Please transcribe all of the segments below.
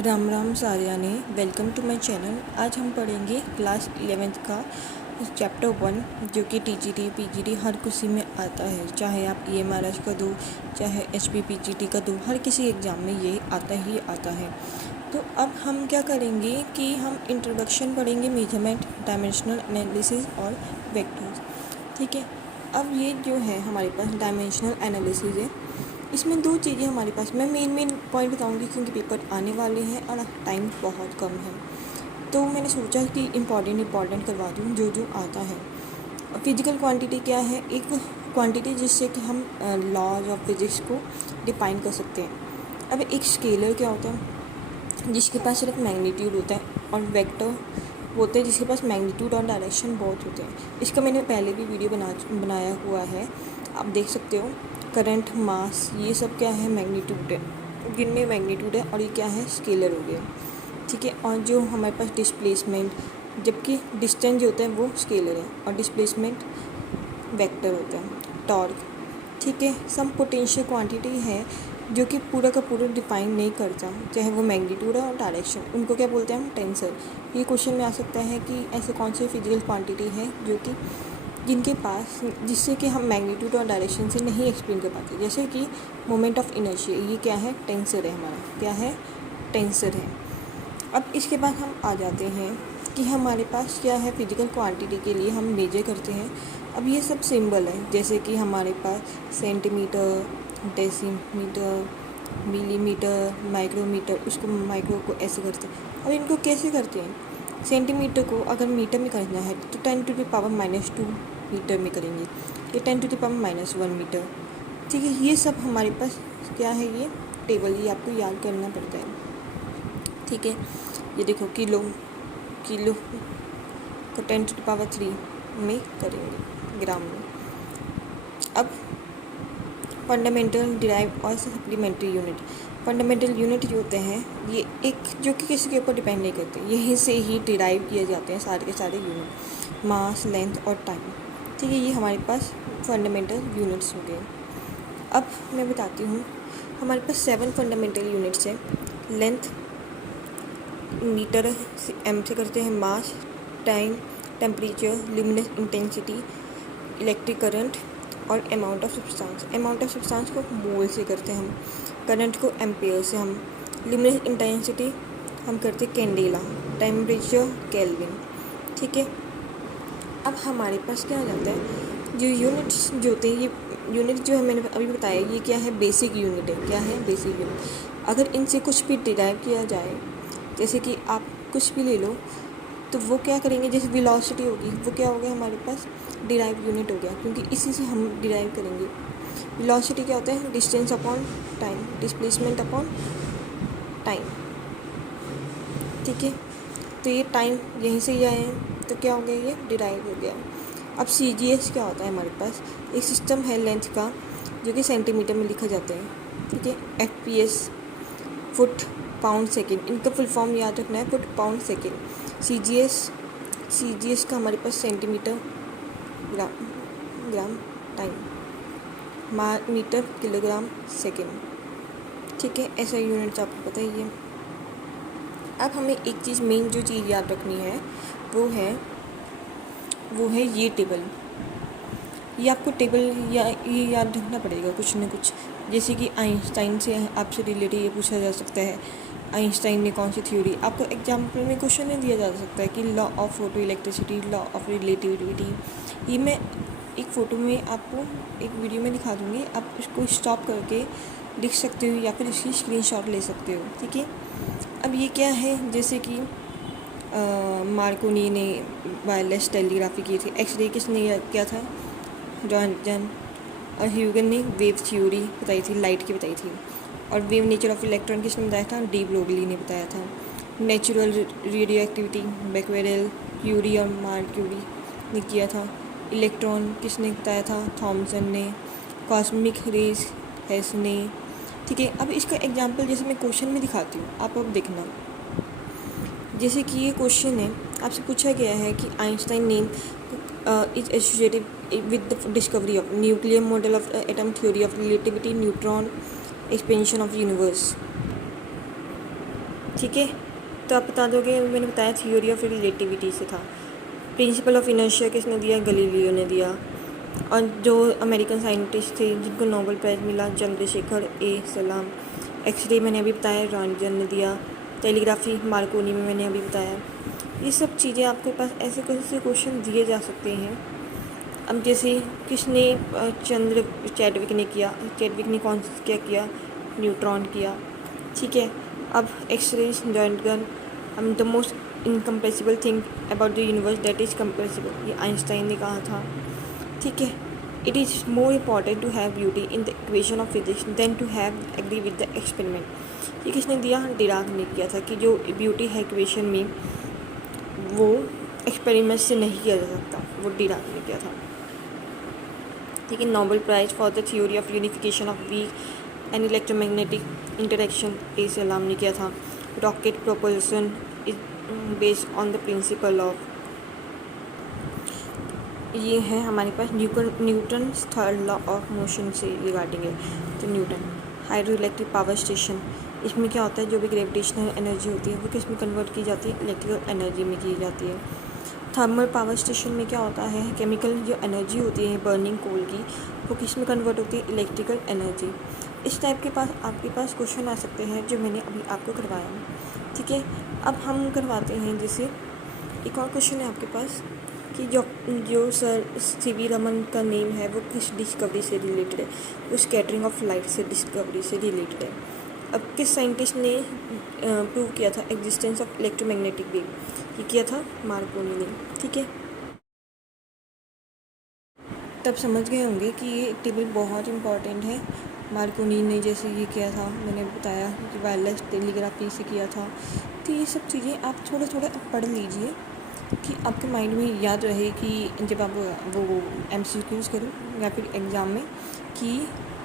राम राम सारियाने, welcome to my channel. आज हम पढ़ेंगे क्लास 11th का चैप्टर 1 जो कि टीजीटी पीजीटी हर किसी में आता है। चाहे आप ईएमआरएस का दो, चाहे एचपीपीजीटी का दो, हर किसी एग्ज़ाम में ये आता ही आता है। तो अब हम क्या करेंगे कि हम इंट्रोडक्शन पढ़ेंगे, मेजरमेंट, डायमेंशनल एनालिसिस और वेक्टर्स। ठीक है। अब ये जो है हमारे पास डायमेंशनल एनालिसिस है। इसमें दो चीज़ें हमारे पास, मैं मेन पॉइंट बताऊंगी क्योंकि पेपर आने वाले हैं और टाइम बहुत कम है, तो मैंने सोचा कि इम्पॉर्टेंट करवा दूँ जो जो आता है। फिजिकल क्वांटिटी क्या है? एक क्वांटिटी जिससे कि हम लॉज ऑफ फिजिक्स को डिफाइन कर सकते हैं। अब एक स्केलर क्या होता है? जिसके पास सिर्फ मैग्नीट्यूड होता है, और वेक्टर होते हैं जिसके पास मैग्नीट्यूड और डायरेक्शन बहुत होते हैं। इसका मैंने पहले भी वीडियो बनाया हुआ है, आप देख सकते हो। करंट, मास, ये सब क्या है? मैग्नीट्यूड है, जिनमें मैग्नीट्यूड है, और ये क्या है? स्केलर हो गया। ठीक है। और जो हमारे पास डिस्प्लेसमेंट, जबकि डिस्टेंस जो होता है वो स्केलर है और डिस्प्लेसमेंट वेक्टर होता है। टॉर्क, ठीक है। सम पोटेंशियल क्वांटिटी है जो कि पूरा का पूरा डिफाइन नहीं करता, चाहे वो मैग्नीट्यूड है और डायरेक्शन, उनको क्या बोलते हैं हम? टेंसर। ये क्वेश्चन में आ सकता है कि ऐसे कौन से फिजिकल क्वांटिटी है जो कि जिनके पास, जिससे कि हम मैग्नीट्यूड और डायरेक्शन से नहीं एक्सप्लेन कर पाते, जैसे कि मोमेंट ऑफ इनर्शिया, ये क्या है? टेंसर है हमारा। क्या है? टेंसर है। अब इसके बाद हम आ जाते हैं कि हमारे पास क्या है? फिजिकल क्वांटिटी के लिए हम मेजर करते हैं। अब ये सब सिंबल है, जैसे कि हमारे पास सेंटीमीटर, डेसीमीटर, मिलीमीटर, माइक्रोमीटर, उसको माइक्रो को ऐसे करते हैं। अब इनको कैसे करते हैं? सेंटीमीटर को अगर मीटर में करना है तो 10⁻⁻² मीटर में करेंगे, ये 10⁻⁻1 मीटर। ठीक है। ये सब हमारे पास क्या है? ये टेबल, ये आपको याद करना पड़ता है। ठीक है। ये देखो, किलो को 10⁻³ में करेंगे, ग्राम में। अब फंडामेंटल, डिराइव और सप्लीमेंट्री यूनिट। फंडामेंटल यूनिट जो होते हैं ये एक जो कि किसी के ऊपर डिपेंड नहीं करते, यहीं से ही डिराइव किए जाते हैं सारे के सारे यूनिट, मास, लेंथ और टाइम। ठीक है। ये हमारे पास फंडामेंटल यूनिट्स हो गए। अब मैं बताती हूँ, हमारे पास 7 फंडामेंटल यूनिट्स हैं। लेंथ मीटर से एम से करते हैं, mass, time, temperature, luminous intensity, electric current और amount of substance. Amount of substance को मोल से करते हैं हम, करंट को एम्पेयर से, हम ल्यूमिनस इंटेंसिटी हम करते कैंडेला, टेम्परेचर केल्विन। ठीक है। अब हमारे पास क्या आ जाता है? जो यूनिट्स जो होते हैं, ये यूनिट जो है मैंने अभी बताया, ये क्या है? बेसिक यूनिट है। क्या है? Basic unit. अगर इनसे कुछ भी डिराइव किया जाए, जैसे कि आप कुछ भी ले लो, तो वो क्या करेंगे? जैसे वेलोसिटी होगी, वो क्या हो गया हमारे पास? डिराइव यूनिट हो गया, क्योंकि इसी से हम डिराइव करेंगे। वेलोसिटी क्या होता है? Distance upon time, displacement upon time. ठीक है। तो ये टाइम यहीं से ही आए हैं, तो क्या हो गया? ये डिराइव हो गया। अब CGS क्या होता है? हमारे पास एक सिस्टम है लेंथ का, जो कि सेंटीमीटर में लिखा जाता है। ठीक है। FPS, फुट पाउंड सेकेंड, इनका फुल फॉर्म याद रखना है, फुट पाउंड सेकेंड। CGS का हमारे पास सेंटीमीटर, ग्राम टाइम, मीटर, किलोग्राम, सेकेंड। ठीक है। ऐसा यूनिट्स आपको पता ही है। अब हमें एक चीज़, मेन जो चीज़ याद रखनी है वो है ये टेबल। ये आपको टेबल ये याद रखना पड़ेगा कुछ न कुछ। जैसे कि आइंस्टाइन से आपसे रिलेटेड ये पूछा जा सकता है, आइंस्टाइन ने कौन सी थ्योरी, आपको एग्जाम्पल में क्वेश्चन नहीं दिया जा सकता है कि law of photo electricity, law of relativity. ये मैं एक फ़ोटो में आपको एक वीडियो में दिखा दूँगी, आप इसको स्टॉप करके लिख सकते हो या फिर इसकी स्क्रीनशॉट ले सकते हो। ठीक है। अब ये क्या है? जैसे कि मार्कोनी ने वायरलेस टेलीग्राफी की थी। एक्सरे किसने किया था? जॉन। और ह्यूगन ने वेव थ्योरी बताई थी, लाइट की बताई थी। और वेव नेचर ऑफ इलेक्ट्रॉन किसने बताया था? डी ब्रोगली ने बताया था। Natural radioactivity Becquerel, Curie और मार्क्यूरी ने किया था। इलेक्ट्रॉन किसने बताया था? थॉमसन ने। कॉस्मिक रेज हेस ने। ठीक है। अब इसका एग्जांपल जैसे मैं क्वेश्चन में दिखाती हूँ, आप अब देखना। जैसे कि ये क्वेश्चन है, आपसे पूछा गया है कि Einstein name is associated with the discovery of nuclear model of atom, theory of relativity, neutron, expansion of universe. ठीक है, तो आप बता दोगे, मैंने बताया थ्योरी ऑफ रिलेटिविटी से था। प्रिंसिपल ऑफ इनर्शिया किसने दिया? गलीलियो ने दिया। और जो अमेरिकन साइंटिस्ट थे जिनको नोबेल प्राइज़ मिला, चंद्रशेखर ए सलाम। एक्सरे मैंने अभी बताया, रॉन्टगन ने दिया। टेलीग्राफी मार्कोनी में मैंने अभी बताया। ये सब चीज़ें आपके पास ऐसे क्वेश्चन दिए जा सकते हैं। अब जैसे किसने चैडविक ने किया, चैडविक ने कौन क्या किया? न्यूट्रॉन किया। ठीक है, अब X ray Roentgen. The most incompressible thing about the universe that is compressible, ये आइंस्टाइन ने कहा था। ठीक है, it is more important to have beauty in the equation of physics than to have agree with the experiment. ये किसने दिया? Dirac ने किया था कि जो ब्यूटी है इक्वेशन में वो एक्सपेरिमेंट से नहीं किया जा सकता, वो डिराक ने किया था। ठीक है, Nobel prize for the theory of unification of weak and electromagnetic interaction A Salam ने किया था। Rocket propulsion is based on the principle of, ये है हमारे पास Newton third law of motion से रिगार्डिंग है। तो Newton hydro electric power station, इसमें क्या होता है? जो भी ग्रेविटेशनल एनर्जी होती है वो किस में कन्वर्ट की जाती है? इलेक्ट्रिकल एनर्जी में की जाती है। थर्मल पावर स्टेशन में क्या होता है? केमिकल जो एनर्जी होती है बर्निंग कोल की, वो किस में कन्वर्ट होती है? Electrical energy. इस टाइप के पास आपके पास क्वेश्चन आ सकते हैं जो मैंने अभी आपको करवाया। ठीक है, अब हम करवाते हैं जैसे एक और क्वेश्चन है आपके पास कि जो सर सीवी रमन का नेम है वो किस डिस्कवरी से रिलेटेड है? वो स्कैटरिंग ऑफ लाइट से डिस्कवरी से रिलेटेड है। अब किस साइंटिस्ट ने प्रूव किया था एग्जिस्टेंस ऑफ इलेक्ट्रोमैग्नेटिक वेव? ये किया था मार्कोनी ने। ठीक है, तब समझ गए होंगे कि ये टेबल बहुत इंपॉर्टेंट है। मार्कोनी ने जैसे ये किया था, मैंने बताया कि वायरलेस टेलीग्राफी से किया था। तो ये सब चीज़ें आप थोड़ा थोड़ा पढ़ लीजिए कि आपके माइंड में याद रहे कि जब आप वो MCQs करो या फिर एग्ज़ाम में कि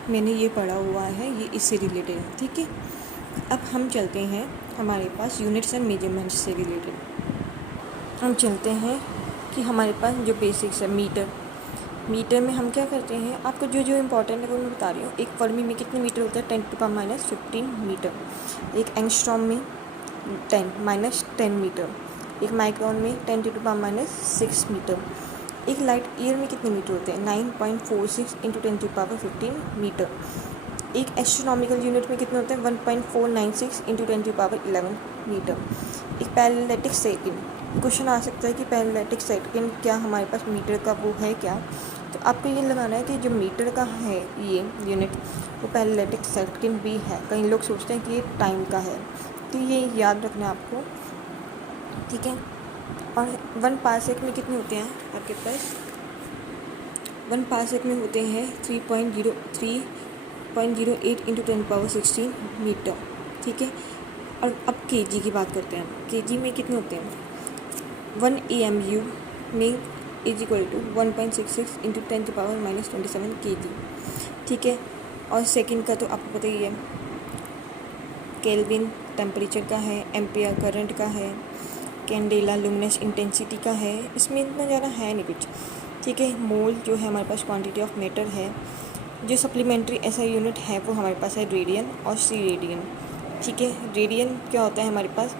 मैंने ये पढ़ा हुआ है, ये इससे रिलेटेड है। ठीक है, अब हम चलते हैं हमारे पास यूनिट्स एंड मेजरमेंट्स से रिलेटेड। हम चलते हैं कि हमारे पास जो बेसिक्स है मीटर में हम क्या करते हैं, आपको जो जो इम्पोर्टेंट है वो मैं बता रही हूँ। एक फर्मी में कितने मीटर होता है? 10⁻⁻15 मीटर। एक एंगस्ट्रॉम में 10 मीटर। एक माइक्रोन में 10⁻⁻6 मीटर। एक लाइट ईयर में कितने मीटर होते हैं? 9.46 × 10⁻15 मीटर। एक एस्ट्रोनॉमिकल यूनिट में कितने होते हैं? 1.496 × 10⁻11 मीटर। एक पैरेलैटिक सेकंड, क्वेश्चन आ सकता है कि पैरेलैटिक सेकंड क्या हमारे पास मीटर का वो है क्या? तो आपको ये लगाना है कि जो मीटर का है ये यूनिट वो पैरेलैटिक सेकंड भी है। कई लोग सोचते हैं कि ये टाइम का है, तो ये याद रखना है आपको। ठीक है, और 1 पार्सेक में कितने होते हैं आपके पास? 1 पार्सेक में होते हैं 3.08 × 10⁻16 मीटर। ठीक है, और अब केजी की बात करते हैं। केजी में कितने होते हैं? 1 AMU में इज इक्वल टू 1.66 × 10⁻27 kg। ठीक है, और सेकंड का तो आपको पता ही है, केल्विन टेम्परेचर का है, एम्पियर करंट का है, कैंडेला लुमिनस इंटेंसिटी का है। इसमें इतना ज़्यादा है नहीं कुछ। ठीक है, मोल जो है हमारे पास क्वांटिटी ऑफ मैटर है। जो सप्लीमेंट्री ऐसा यूनिट है वो हमारे पास है रेडियन और सी रेडियन। ठीक है, रेडियन क्या होता है हमारे पास?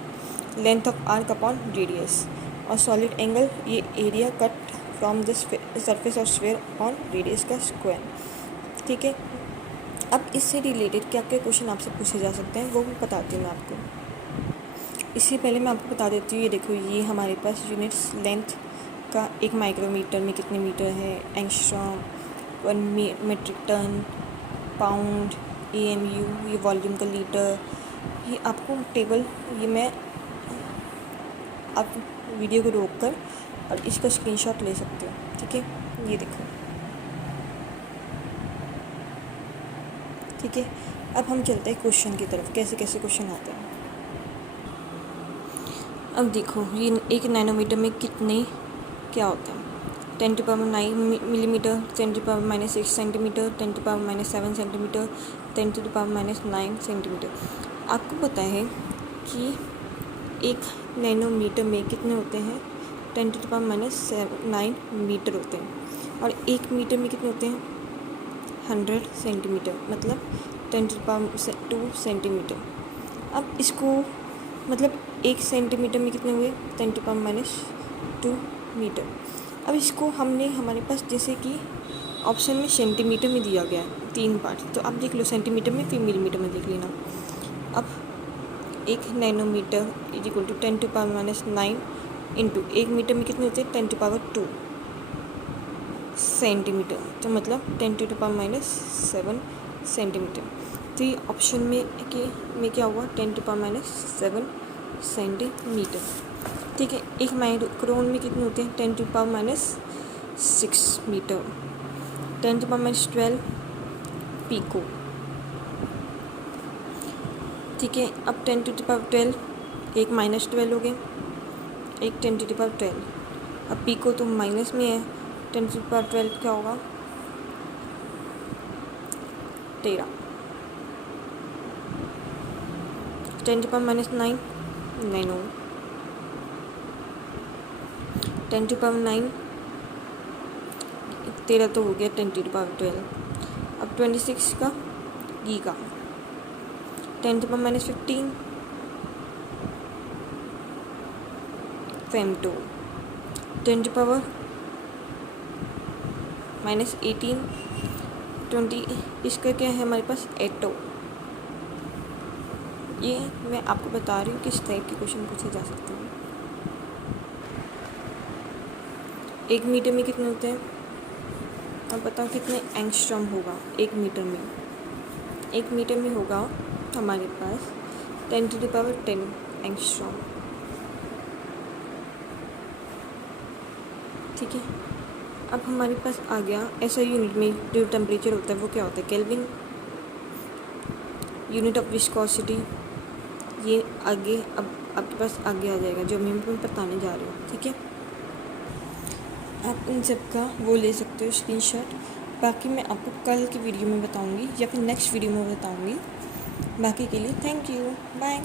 Length of arc upon radius. और सॉलिड एंगल ये area cut from the surface of sphere on radius का स्क्वायर। ठीक है, अब इससे रिलेटेड क्या क्या क्वेश्चन आपसे पूछे जा सकते हैं वो भी बताती हूँ मैं आपको। इससे पहले मैं आपको बता देती हूँ, ये देखो ये हमारे पास यूनिट्स लेंथ का 1 माइक्रोमीटर में कितने मीटर है? Angstrom, 1 metric ton, pound, AMU, ये वॉल्यूम का लीटर। ये आपको टेबल, ये मैं आप वीडियो को रोक कर और इसका स्क्रीनशॉट ले सकते हो। ठीक है, ये देखो। ठीक है, अब हम चलते हैं क्वेश्चन की तरफ, कैसे कैसे क्वेश्चन आते हैं। अब देखो ये 1 नैनोमीटर में कितने क्या होता है? 10⁻9 मिलीमीटर, 10⁻6 सेंटीमीटर, 10⁻7 सेंटीमीटर, 10⁻9 सेंटीमीटर। आपको पता है कि 1 नैनोमीटर में कितने होते हैं? 10⁻9 मीटर होते हैं। और 1 मीटर में कितने होते हैं? 100 सेंटीमीटर, मतलब 10⁻2 सेंटीमीटर। अब इसको मतलब 1 सेंटीमीटर में कितने हुए 10⁻² मीटर। अब इसको हमने हमारे पास जैसे कि ऑप्शन में सेंटीमीटर में दिया गया है 3 पार्ट, तो आप देख लो सेंटीमीटर में फिर मिलीमीटर में देख लेना। अब 1 nanometre is equal to 10⁻⁹ into 1 metre में कितने होते हैं 10⁻² सेंटीमीटर, तो मतलब 10⁻⁷ सेंटीमीटर। तो ये ऑप्शन में क्या हुआ 10⁻⁷ सेंटीमीटर। ठीक है, 1 माइक्रोन में कितने होते हैं 10⁻⁶ मीटर, 10⁻12 पीको। ठीक है, अब 10⁻12 एक -12 हो गए, एक 10⁻12। अब पीको तो माइनस में है, 10⁻12 क्या होगा 13। 10⁻⁹ नैनो, 10⁻⁹ 13 तो हो गया 10⁻12। अब 26 का गीगा, 10⁻⁻15 फेमटो, 10⁻⁻18 20, इसका क्या है हमारे पास एटो। ये मैं आपको बता रही हूँ किस टाइप के क्वेश्चन पूछे जा सकते हैं। 1 मीटर में कितने होते हैं, अब बताओ कितने एंगस्ट्रॉम होगा 1 मीटर में। 1 मीटर में होगा हमारे पास 10⁻10 एंगस्ट्रॉम। ठीक है, अब हमारे पास आ गया ऐसा यूनिट में जो टेम्परेचर होता है वो क्या होता है केल्विन। यूनिट ऑफ विस्कोसिटी ये आगे अब आपके पास आगे आ जाएगा जो मैं बताने जा रही हूँ। ठीक है, आप इन सब का वो ले सकते हो स्क्रीनशॉट। बाकी मैं आपको कल की वीडियो में बताऊँगी या फिर नेक्स्ट वीडियो में बताऊँगी। बाकी के लिए थैंक यू, बाय।